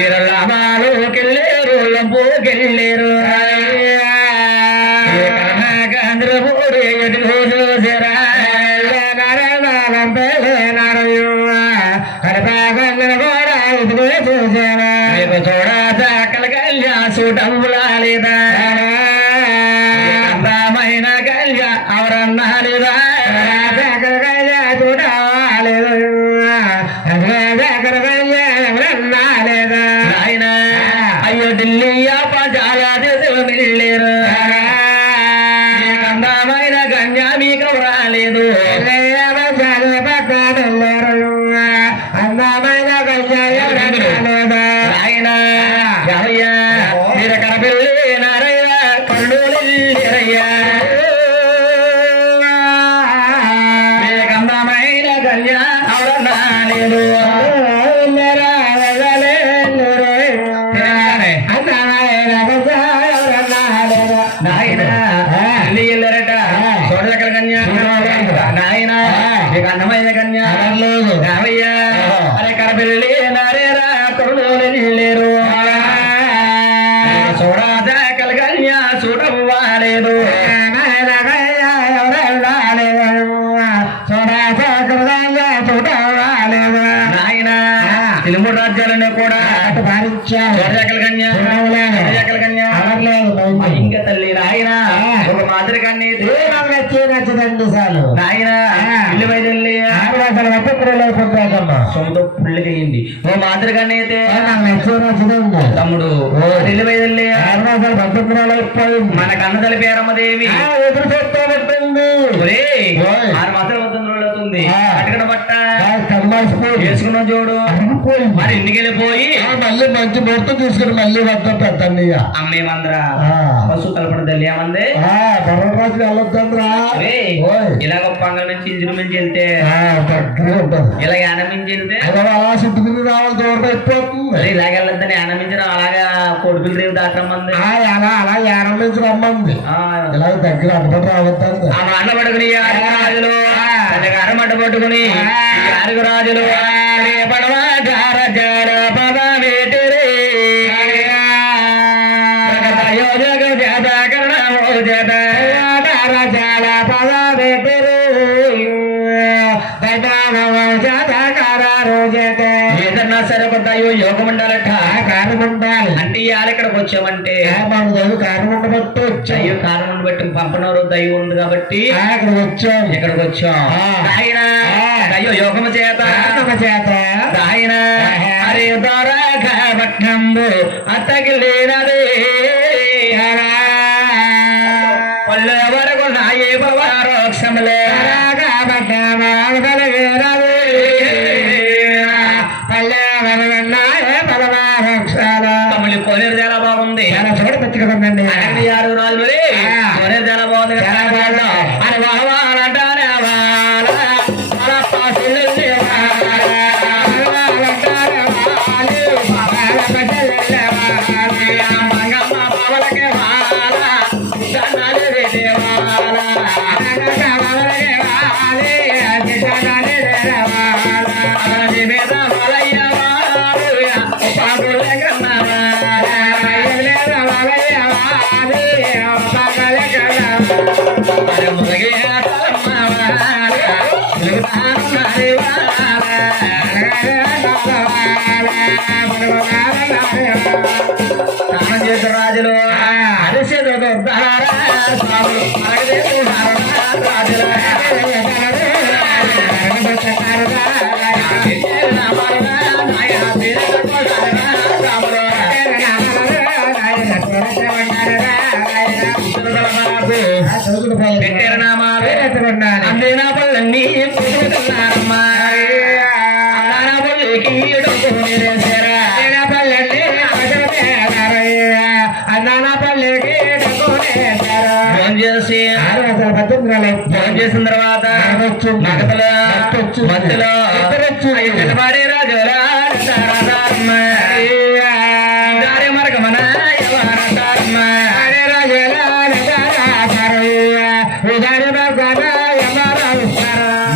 ఇరలామాలు చూడదగ్గర కన్యా. చూడదగ్గర కన్యా. ఇంక తల్లి నాయన. ఒక మాదిరి కన్నీ నచ్చదండి సార్లు నాయన ఇల్లు బయలుదేరి అసలు సొంత పుల్లికయింది ఓ మాదిరిగానే అయితే. నాకు నచ్చే నచ్చదండి తమ్ముడు ఇల్లు బయలుదేరి అసలు పట్టుకురాలేకపోయింది మన కన్నతల్లి పేరమ్మదేవి. ఎదురు చూస్తూ పెట్టింది ఒరే. ఆరు మాసాలు వద్దని అటుకడ బట్ట కమ్మాసిపోయి వేసుకున్న చూడు. మరి ఇంటికి వెళ్ళిపోయి మళ్ళీ మంచి ముహూర్తం తీసుకుని మళ్ళీ వద్ద అమ్మేమందరా ఆ. పశు కలపడం తల్లి ఏమంది. ఇలాగ పంగల నుంచి ఇంజురు నుంచి వెళ్తే? దగ్గర ఉంటుంది ఇలా యానం నుంచి వెళ్తే? అలా రావాలి దూరం అయిపోతుంది. అరే ఇలాగ వెళ్ళొద్దని యానమించిన అలాగా కోడిపిల్ల రేవు దాటం మంది ఆ, అలా అలా ఏరం నుంచి రమ్మంది. ఆ, ఇలా దగ్గర అడ్డపడి రావద్దంది ఆ అన్నగారు మట్ట పట్టుకుని ఆరుగురు రాజులు పడవ? కారణం ఉండాలి అంటే ఇవాళ ఇక్కడికి వచ్చామంటే దగ్గర కారణం ఉండబట్టి వచ్చాయి దైవ కారణం బట్టి పంపనవరు దైవం ఉంది కాబట్టి వచ్చాం. ఇక్కడికి వచ్చాం. ఆయన. దైవ యోగము చేత. చేత. ఆయన అరే దొరకబట్టంబు అత్తకి లేనదే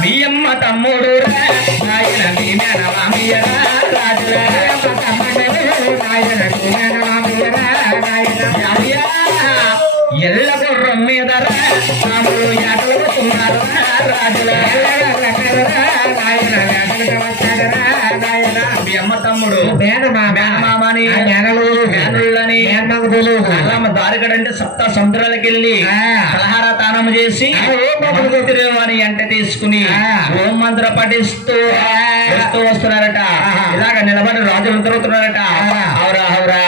మీ అమ్మ తమ్ముడు రా, నాయన మీ మేనమా మామయ్యరా రాజులా అయ్యా, ఎల్ల గుర్రం మీద రాములు ఎటలు వస్తున్నారు రాజులా మీ అమ్మ తమ్ముడు మేనమామని దారికడంటే సప్త సముద్రాలకు వెళ్ళి చేసి అని ఎంట తీసుకుని. ఓం మంత్ర పఠిస్తూ. వస్తూ వస్తున్నారట. ఇలాగ నిలబడి రాజులు తిరుగుతున్నారట. అవురా అవురా.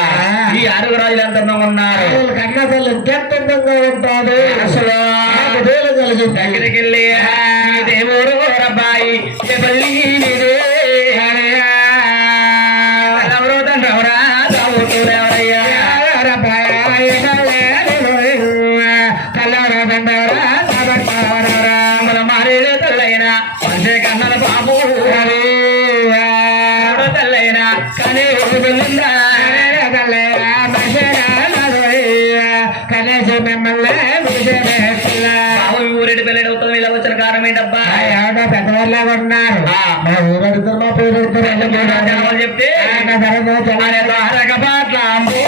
ఈ ఆరుగురు రాజులు ఎంత ఉన్నారు కన్నా తల్లి ఇంకెంత అందంగా ఉంటాడు అసలు దగ్గరికి వెళ్ళి దేవుడు అబ్బాయి అనే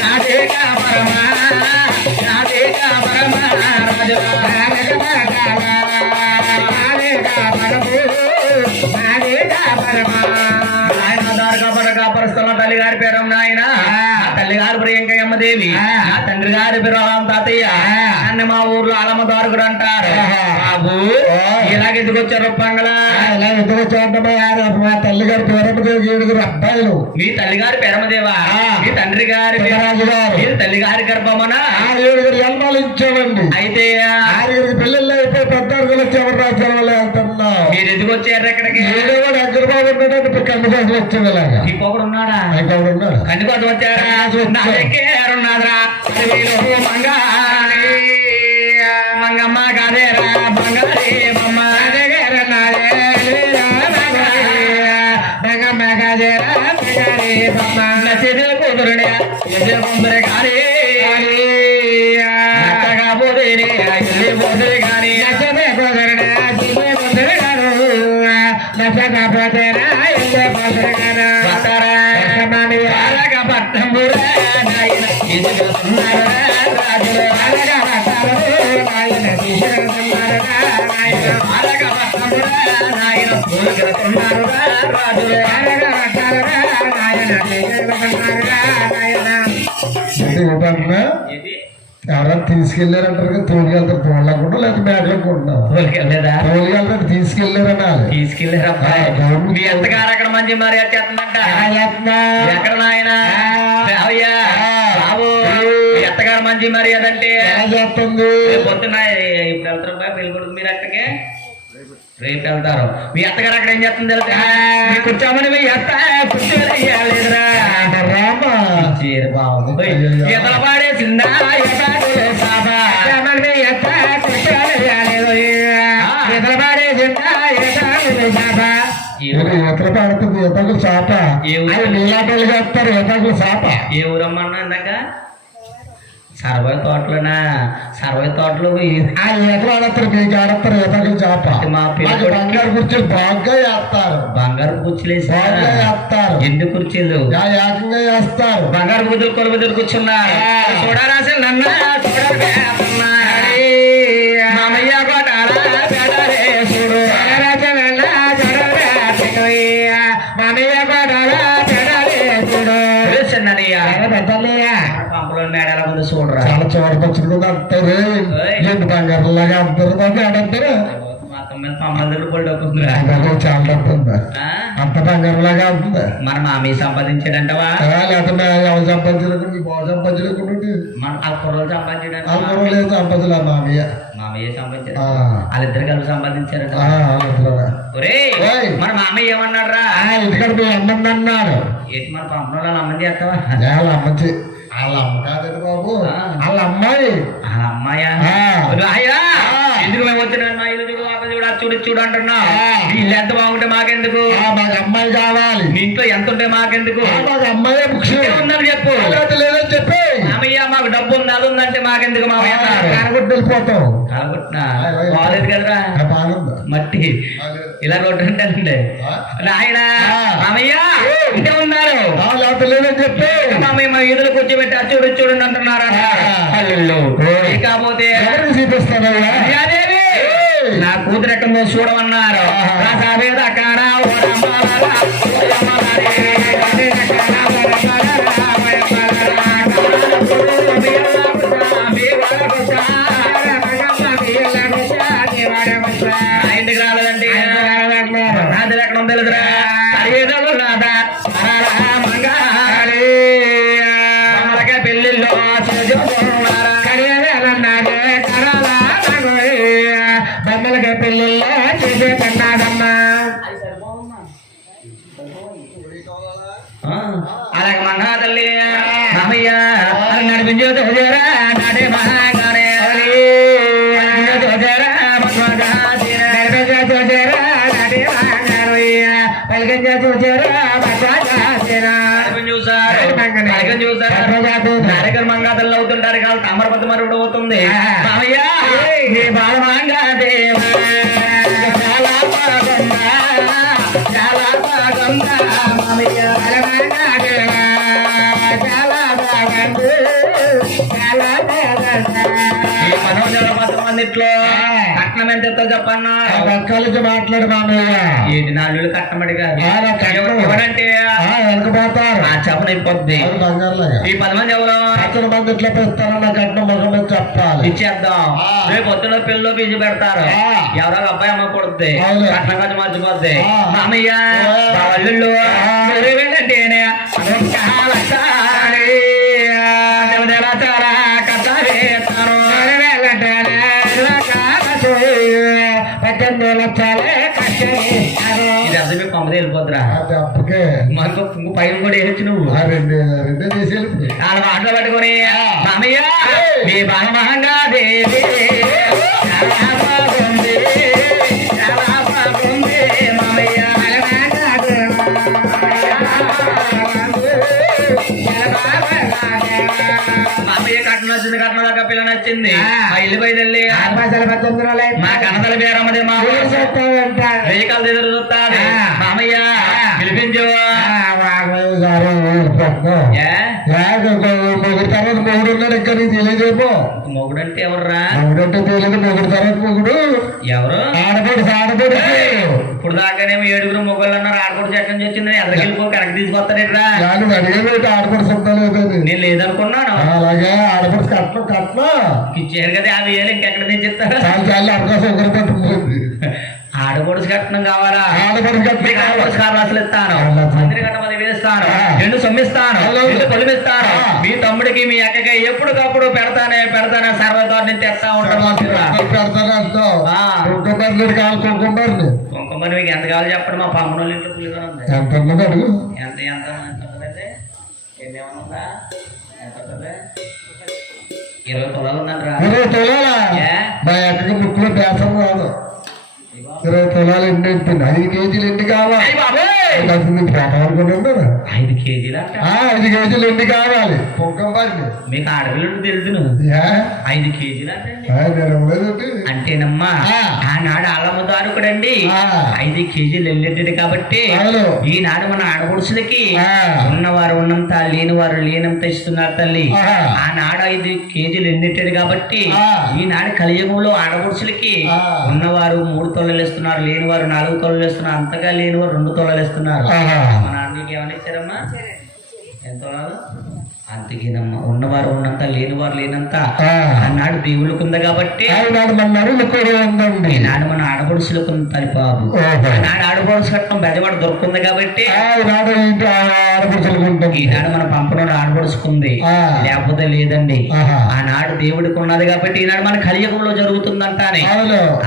నాదే కాపరమా, నాదే కాపరమా, ఆయన ద్వారకా కాపరుస్తున్న కాపరస్తున్న తల్లి గారి పేరు నా గారి పేరు వెంకయ్యమ్మ దేవి ఆ తండ్రి గారి రామ తాతయ్య అన్న మా ఊర్లో అలమ్మ ద్వారకుడు అంటారు బాబు ఇలాగ ఎందుకు వచ్చారు పంగలా మా తల్లి గారి పేరమ్మదేవి ఏడుగురు అబ్బాయిలు. మీ తల్లి గారి పేరమదేవా మీ తండ్రి గారి పేరు రాజు గారు. మీ తల్లి గారి గర్భమనా ఏడుగురు ఎల్మాలు ఇచ్చామండి. అయితే ఆరుగురికి పిల్లలు అయిపోయి పెద్ద వచ్చేవారు రాజ్యాలు మీరు ఎందుకు వచ్చారు ఎక్కడికి ఏదో కూడా అగ్రబాబు ఉన్నాడు కన్ను కోసం వచ్చేది ఈ పొగడు ఉన్నాడా? ఇంకా ఉన్నాడు. కంది కోసం వచ్చారా బంగారాని మంగమ్మ కాదేరా బంగారే బొమ్మ నచ్చితే కుదురుడే ఎదే బొమ్మరే కానీ ఎవరైనా తీసుకెళ్ళారంటారు కదా తోలుకెళ్తారు. తోలకుండా లేదా మేడలకు ఉంటున్నావు తోలుకెళ్ళలేదా? తోలుకెళ్తారు తీసుకెళ్ళారనాలి తీసుకెళ్ళారబ్బా. మీ ఎంతగారు అక్కడ మంచి మరి ఎక్కడ నాయన రావయ్యా బాబు మీ ఎత్తగారు మంచి మర్యాద అంటే. చేస్తుంది ఇప్పుడు వెళ్తారు బా పెళ్ళి కొడుకు మీరు రేపు వెళ్తారు. మీ అత్తగారు అక్కడ ఏం చేస్తుంది కూర్చోమని మీ అత్త కూర్చోలేదురా పాడేసిందా పడుతుంది నీలాటలు చేస్తారు ఏ ఊరమ్మన్నా ఇందాక సర్వై తోటలోనా? సర్వై తోటలో ఆడతారు? చాప మా బంగారు కుర్చీ బాగా వేస్తారు బంగారు కుర్చీలేసి బాగా వేస్తారు కుర్చీలు? ఏకంగా వేస్తారు బంగారు కూర్చున్నా. చూడరాసి నన్న. చూడరా చూడరా? చాలా చూడపచ్చుకుంది అంటారు ఓయ్. ఎండు బంగారు లాగా అంటారు? బంగారం చాలా అంటుంది? ఆ? అంత బంగారం లాగా మన మామయ్య సంపాదించాడంటవా? లేకపోతే మేము ఎవరు సంపాదించలేదు మీ బాగా సంపాదించలేకుండా మన ఆ కుర్రలు సంపాదించాడంట. అందరూ లేదు సంపాదించలే మామయ్య మామయ్య సంపాదించాడు? ఆ, వాళ్ళిద్దరు కలిసి సంపాదించారట. ఆ. మన మామయ్య ఆ, మీ అమ్మంది అన్నారు. ఏంటి మన పంపలో అమ్మని చేస్తావా? వాళ్ళ అమ్మచి వాళ్ళ అమ్మ కాదండి బాబు. వాళ్ళ అమ్మాయి? ఆ. అమ్మాయా. ఎందుకు మేము వచ్చిన చూడు చూడు అంటున్నా. ఇల్లు ఎంత బాగుంటే మాకెందుకు? ఆ, మాకు అమ్మాయి కావాలి. మీ ఇంట్లో ఎంత ఉంటే మాకెందుకు? ఆ, మాకు అమ్మాయి ఉందని చెప్పు. లేదని చెప్పి. మామయ్య మాకు డబ్బు ఉంది అది ఉందంటే మాకెందుకు మామయ్య. కనగొట్టి వెళ్ళిపోతాం కాబట్టినా బాగాలేదు కదరా ఆ, బాగుందా. మట్టి. ఇలా రోడ్డు ఉంటానండి ఆయన మామయ్య? ఇంటే ఉన్నారు. లేదని మా ఈదులు కూర్చోబెట్టి చూడు చూడండి అంటున్నారు. కాకపోతే నా కూతురు ఎక్కడో చూడమన్నారు. కాడ দাদা। పక్కలకి మాట్లాడు మామయ్య. నాలుగు కట్టమడి కాదు ఆ, నా కట్నం. ఎవరంటే? ఆ, వెనకపోతారు ఆ చెప్పన అయిపోద్ది అది బంగారులాగా. ఈ పది మంది ఎవరు? అతను మంది ఇట్లా పెడతారన్న కట్నం మగం మీద చెప్పాలి. ఇచ్చేద్దాం. రేపు పొద్దున పిల్లలు బీజీ పెడతారు. ఎవరో అబ్బాయి అమ్మ కొడుద్ది. కట్నం ఖర్చు మర్చిపోద్ది. మామయ్య వెళ్ళంటేనే ఇది అసలు ఆ దెబ్బకే మనకు ఇంకో పైన కూడా వేయచ్చు నువ్వు. ఆ రెండే రెండే చేసి వాళ్ళ మాటలు పట్టుకొని మామయ్య మీ బాలమహంగా దేవి వచ్చింది. కట్నం దాకా పిల్ల నచ్చింది ఆ ఇల్లు బయలుదేరి మా కన్నతల పేరమ్మది మా రేఖలు ఎదురు చూస్తాది మామయ్య పిలిపించు. మొగుడు మొగుడు ఉన్నాడు ఇంకా నీకు తెలియదేమో మొగుడంటే ఎవర్రా? మొగుడు అంటే తెలియదు మొగుడు తర్వాత మొగుడు. ఎవరు? ఆడపడు ఆడపడు ఇప్పుడు దాకానేమో ఏడుగురు మొగోళ్ళు అన్నారు ఆడపడి చెట్టు నుంచి వచ్చింది ఎక్కడికి వెళ్ళిపో కరెక్ట్ తీసుకొస్తాడేట్రా అడిగేది ఆడపడు లేదని నేను లేదనుకున్నాను. అలాగే ఆడపడు కట్నం కట్నం. ఇచ్చారు కదా యాభై వేలు ఇంకెక్కడ తెచ్చిస్తారా? చాలా చాలా అవకాశం ఒకరి పట్టుకుపోయింది ఆడపడుచు కట్నం కావాలా? కట్నం ఆడపడుచు ఇస్తాను. మందిరి ఇస్తాను ఆ. రెండు సొమ్మిస్తాను. రెండు పొలిమిస్తాను. మీ తమ్ముడికి మీ అక్కకి ఎప్పటికప్పుడు పెడతానే పెడతానే సర్వతోటి నుంచి తెస్తా ఉంటాను కుంకుమ మీకు ఎంత కావాలి చెప్పండి మా పమ్మనోళ్ళ ఇంట్లో పులిగా ఉంది. ఎంత ఎంత ఇరవై తులాలు ఉందంటారా. ఇరవై తులాలా? మా అక్కకి ముక్కులో రాదు ఇరవై తులాలు ఎన్ని? ఎంతుంది ఐదు కేజీలు ఎన్ని కావాలి? బాబోయ్! అసలు అనుకున్నాను ఐదు కేజీలు ఐదు కేజీలు ఎన్ని కావాలి మీకు ఆడపిల్లలు తెలుసును? ఐదు కేజీలు. అంటేనమ్మా. ఆనాడు అల్లముదారుకుడండి ఆ. ఐదు కేజీలు వెళ్ళేది కాబట్టి. ఈనాడు మన ఆడపడుచులకి. ఉన్నవారు ఉన్నంత లేని వారు లేనంత ఇస్తున్నారు తల్లి. ఆనాడు ఐదు కేజీలు ఎన్నెట్టాడు కాబట్టి. ఈనాడు కలియుగంలో ఆడపడుచులకి. ఉన్నవారు మూడు తొలలు ఇస్తున్నారు లేని వారు నాలుగు తొలలు ఇస్తున్నారు అంతగా లేని వారు రెండు తొలలు ఇస్తున్నారు ఆహా. మా నాన్నకి ఏమని ఇచ్చారమ్మా? ఎంత అంతకేనమ్మా ఉన్నవారు ఉన్నంత లేని వారు లేనంత ఆ. ఆనాడు దేవుళ్ళకు ఉంది కాబట్టి ఆనాడు మన ఉందండి ఈనాడు మన ఆడపడుచులకు ఉంది బాబు. ఓహో. ఆనాడు ఆడపడుచు కట్టడం బెజవాడ దొరుకుతుంది కాబట్టి ఉంటుంది? ఈనాడు మన పంపడం ఆడపడుచుకుంది. లేకపోతే లేదండి. ఆనాడు దేవుడికి ఉన్నది కాబట్టి ఈనాడు మన కలియుగంలో జరుగుతుందంటానే.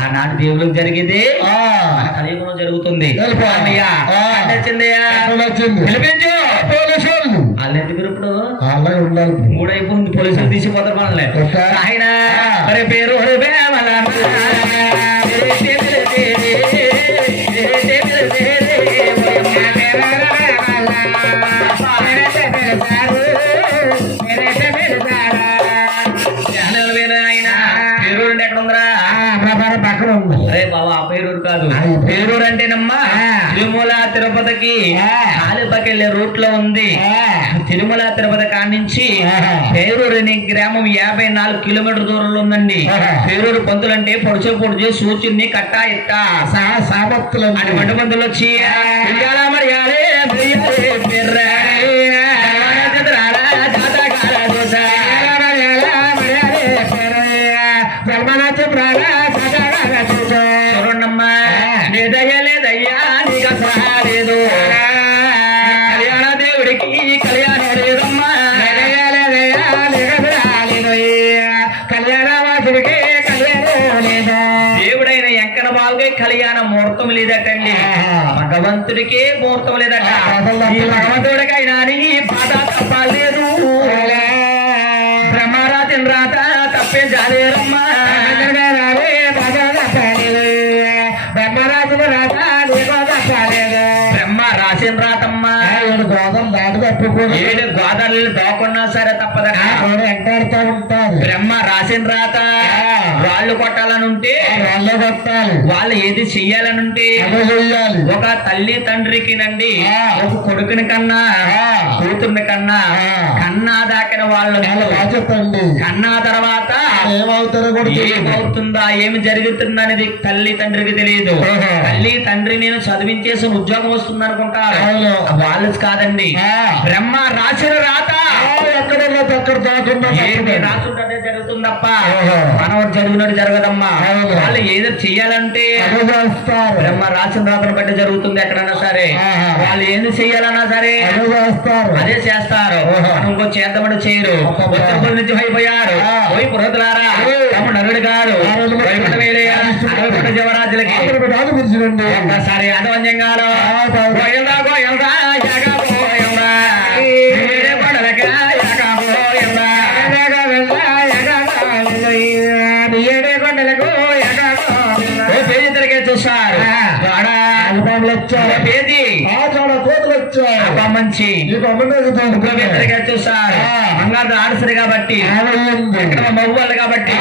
ఆనాడు దేవుడికి జరిగేది కలియుగంలో జరుగుతుంది. పిలిపించు. ఉండదు అలాగే ఉండాలి. మూడైపోయింది పోలీసులు తీసి పోతారు మనల్ని ఆయన. పేరు. పేరూరు అంటేనమ్మా తిరుమల తిరుపతికి కాలిపకెళ్ళే రూట్లో ఉంది. తిరుమల తిరుపతి కాడి నుంచి పేరూరు అనే గ్రామం యాభై నాలుగు కిలోమీటర్ దూరంలో ఉందండి. పేరూరు పంతులు అంటే పొడిచే పొడిచే సూచుని కట్టా ఇట్ట సామత్తులు అని వంట పంతులు వచ్చి భగవంతుడికే ముహూర్తం లేదట. ఈ భగవంతుడికైనా బాధ తప్పలేదు. బ్రహ్మరాజు రాత తప్పే జాలేరమ్మా. ఏడు గోదం దాటి తప్పకూడదు ఏడు గోదావరి దోకున్నా సరే తప్పదట. ఉంటారు బ్రహ్మ రాసిన రాత వాళ్ళు కొట్టాలనుంటే వాళ్ళే కొట్టాలి వాళ్ళు ఏది చెయ్యాలనుంటే ఒక తల్లి తండ్రికి నండి. ఒక కొడుకుని కన్నా. కూతుర్ని కన్నా. కన్నా దాకిన వాళ్ళు అండి కన్నా తర్వాత ఏమవుతారో కూడా ఏమవుతుందా ఏమి జరుగుతుందా అనేది తల్లి తండ్రికి తెలియదు. తల్లి తండ్రి నేను చదివించేసి ఉద్యోగం వస్తుంది అనుకుంటారు అవును. వాళ్ళు కాదండి. బ్రహ్మ రాసిన రాత ఎక్కడన్నా అక్కడ రాసుంటే జరుగుతుందప్ప ఆహా. మనవరు చదివినట్టు జరగదమ్మా. వాళ్ళు ఏదో చెయ్యాలంటే అదే బ్రహ్మ రాసిన రాతను బట్టి జరుగుతుంది ఎక్కడన్నా సరే. వాళ్ళు ఏంది చెయ్యాలన్నా సరే అదే చేస్తారు అదే ఇంకో చేద్దామని చేయరు నుంచి అయిపోయారు. పోయి. తమ్ముడు నరుడు గారు అడవికుంట జీవరాజులకి ఒక్కసారి అడవంజంగాలు ఆ. మంగారు ఆడసరి కాబట్టి మవ్వాలి కాబట్టి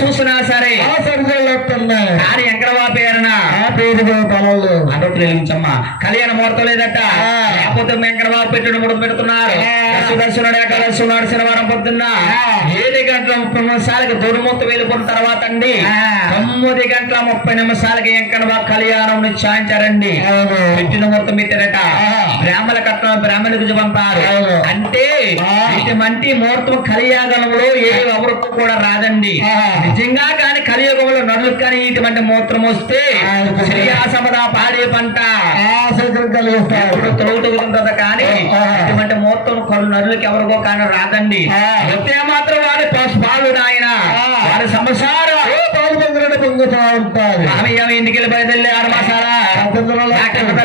చూసినా సరే కానీ ఎంకరవా పేరున ఆ పేరు పొలంలో అదొకటి వెలిగించమ్మా కళ్యాణ ముహూర్తం లేదట. లేకపోతే వెంకటబాబు పెట్టుడు ముడుపు పెడుతున్నారు. దర్శనాడు శనివారం పొద్దున్న. ఏడు గంటల ముప్పై నిమిషాలకి దొరుమూత వెళ్ళిపోయిన తర్వాత అండి. తొమ్మిది గంటల ముప్పై నిమిషాలకి వెంకటబాబు కళ్యాణం నిశ్చయించారండి పెట్టిన ముహూర్తం పెట్టారట. బ్రాహ్మణ కట్నం బ్రాహ్మణుడికి పంపారు. అంటే. ఇటువంటి ముహూర్తం కలియాగంలో ఏ ఎవరికి కూడా రాదండి. నిజంగా కానీ కలియుగంలో నరులకు కానీ ఇటువంటి మూత్రం వస్తే ఆ. శ్రీయాసమద పాడే పంట. ఆసక్తి కలిగిస్తారు ఇప్పుడు కానీ. ఇటువంటి మూత్రం కొన్ని నరులకు ఎవరికో కానీ రాదండి. వస్తే మాత్రం వారి పాలు ఆయన. ఆ. వారి సంసారం పాలు పొందినట్టు పొంగుతూ ఉంటారు. ఆమె ఇంటికి వెళ్ళి బయలుదేరి ఆరు మాసాలా?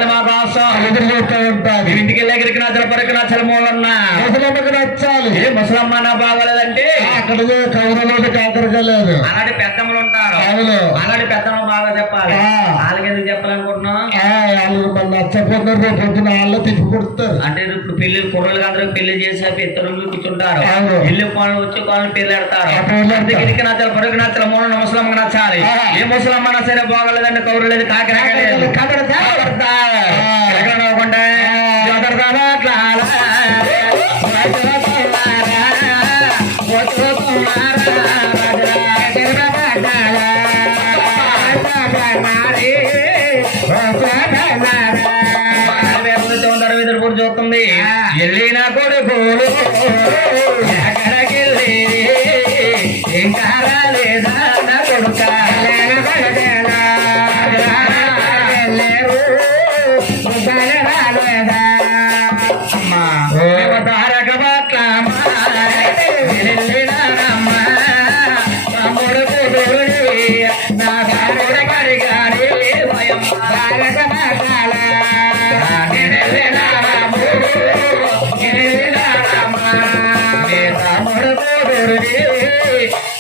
మా కోసం ఎదురు చూస్తూ ఉంటారు ఇంటికి వెళ్ళి ఎగిరికి నచ్చల పరికి నచ్చల మూలన్నా. ముసలమ్మకి నచ్చాలి. ఏ ముసలమ్మ నా బాగోలేదంటే? అక్కడ కౌరలోటి కాకరగా లేదు. అలాంటి పెద్దమ్మలు ఉంటారు. అలాంటి పెద్దమ్మ చెప్పాలి. వాళ్ళకి ఎందుకు చెప్పాలనుకుంటున్నాం నచ్చపోతున్నారు రేపు పొద్దున వాళ్ళ తిప్పి కొడతారు. అంటే ఇప్పుడు పెళ్ళి కుర్రలు అందరూ పెళ్ళి చేసి ఇతరులు కూర్చుంటారు. ఇల్లు కోళ్ళు వచ్చి కోళ్ళని పెళ్ళి పెడతారు ఆ పెళ్ళి పెడతారు. గిరికి నచ్చాలి పొరుగు నచ్చాలి మూల ముసలమ్మ నచ్చాలి. ఏ ముసలమ్మ నచ్చలే బాగోలేదండి కౌరు లేదు కాకర చూస్తుంది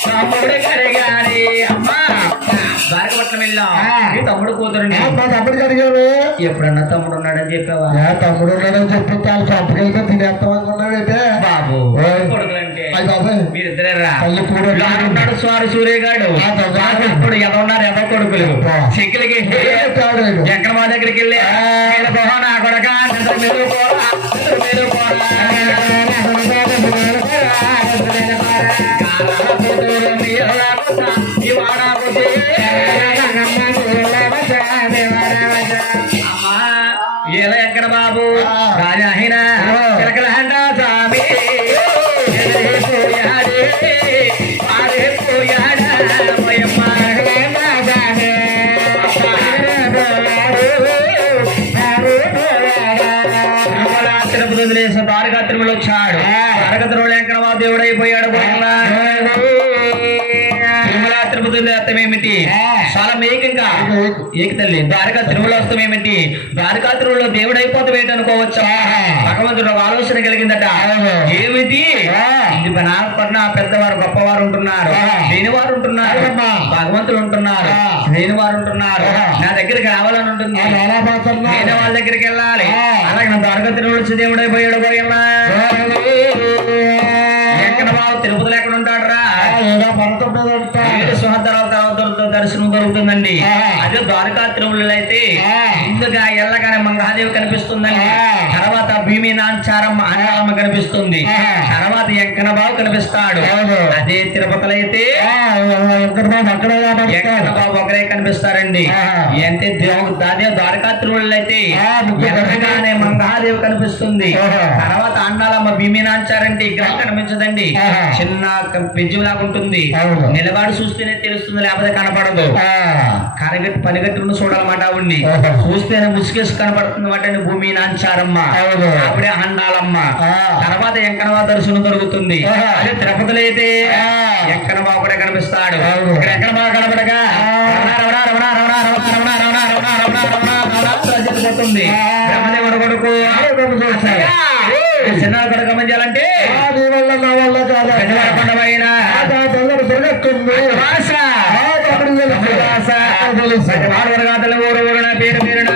తమ్ముడు కరిగాడే అమ్మా. భార్యపట్నం వెళ్ళాం మీ తమ్ముడు కూతురుని. మా ఎప్పుడన్నా తమ్ముడు ఉన్నాడని చెప్పావా తమ్ముడు ఉన్నాడని చెప్పి చాలా చంపకైతే తినేస్తాం బాబు కొడుకులంటే మీరిద్దరేరా? ఉన్నాడు స్వామి ఇప్పుడు ఎలా ఉన్నారు ఎవరు కొడుకులు? చెక్కులకి ఎక్కడ మా దగ్గరికి వెళ్ళి? నా కొడక మీరు పోరా ఎక్కడ బాబు. రాజాహిన స్వామి. చాలా మేకంగా ఏక తల్లి ద్వారకా తిరుమల వస్తాం ఏమిటి? ద్వారకా తిరుమలలో దేవుడు అయిపోతాం ఏంటి అనుకోవచ్చా? భగవంతుడు ఆలోచన కలిగిందట. ఏమిటి? ఇది నాగపట్న పెద్దవారు గొప్పవారు ఉంటున్నారు. లేనివారు ఉంటున్నారు. భగవంతుడు ఉంటున్నారు. లేనివారు ఉంటున్నారు. నా దగ్గరికి రావాలని ఉంటుంది. వాళ్ళ దగ్గరికి వెళ్ళాలి. అలాగే నా ద్వారకా తిరుమల వచ్చి దేవుడు అయిపోయాడు పోయమ్మా తిరుమలలో అయితే. ముందుగా ఎల్లగానే మంగాదేవి కనిపిస్తుందండి. తర్వాత భీమి నాంచారమ్మ అన్నారమ్మ కనిపిస్తుంది. తర్వాత ఎంకన బాబు కనిపిస్తాడు. అదే తిరుపతిలో అయితే ఎంకన బాబు ఒకరే కనిపిస్తారండి. అంటే దేవుడు అదే ద్వారకా తిరుమలలో అయితే ఎల్లగానే మంగాదేవి కనిపిస్తుంది. తర్వాత అన్నాలమ్మ భీమి నాంచారంటే విగ్రహం కనిపించదండి. చిన్న పెంజులాగా ఉంటుంది. నిలబడి చూస్తేనే తెలుస్తుంది లేకపోతే కనపడదు అరగట్టి పనిగట్టును చూడాలన్నమాట ఆవిడ్ని చూస్తేనే ముసుకేసి కనబడుతుందన్నమాట భూమి నాంచారమ్మ అప్పుడే అండాలమ్మ తర్వాత ఎంకనవ దర్శనం దొరుకుతుంది అదే తిరుపతిలో అయితే ఎక్కడ బాబుడే కనిపిస్తాడు ఎక్కడ బాగా కనబడగా చిన్న మానవరగాతల ఊరు ఊరున పేరు పేరున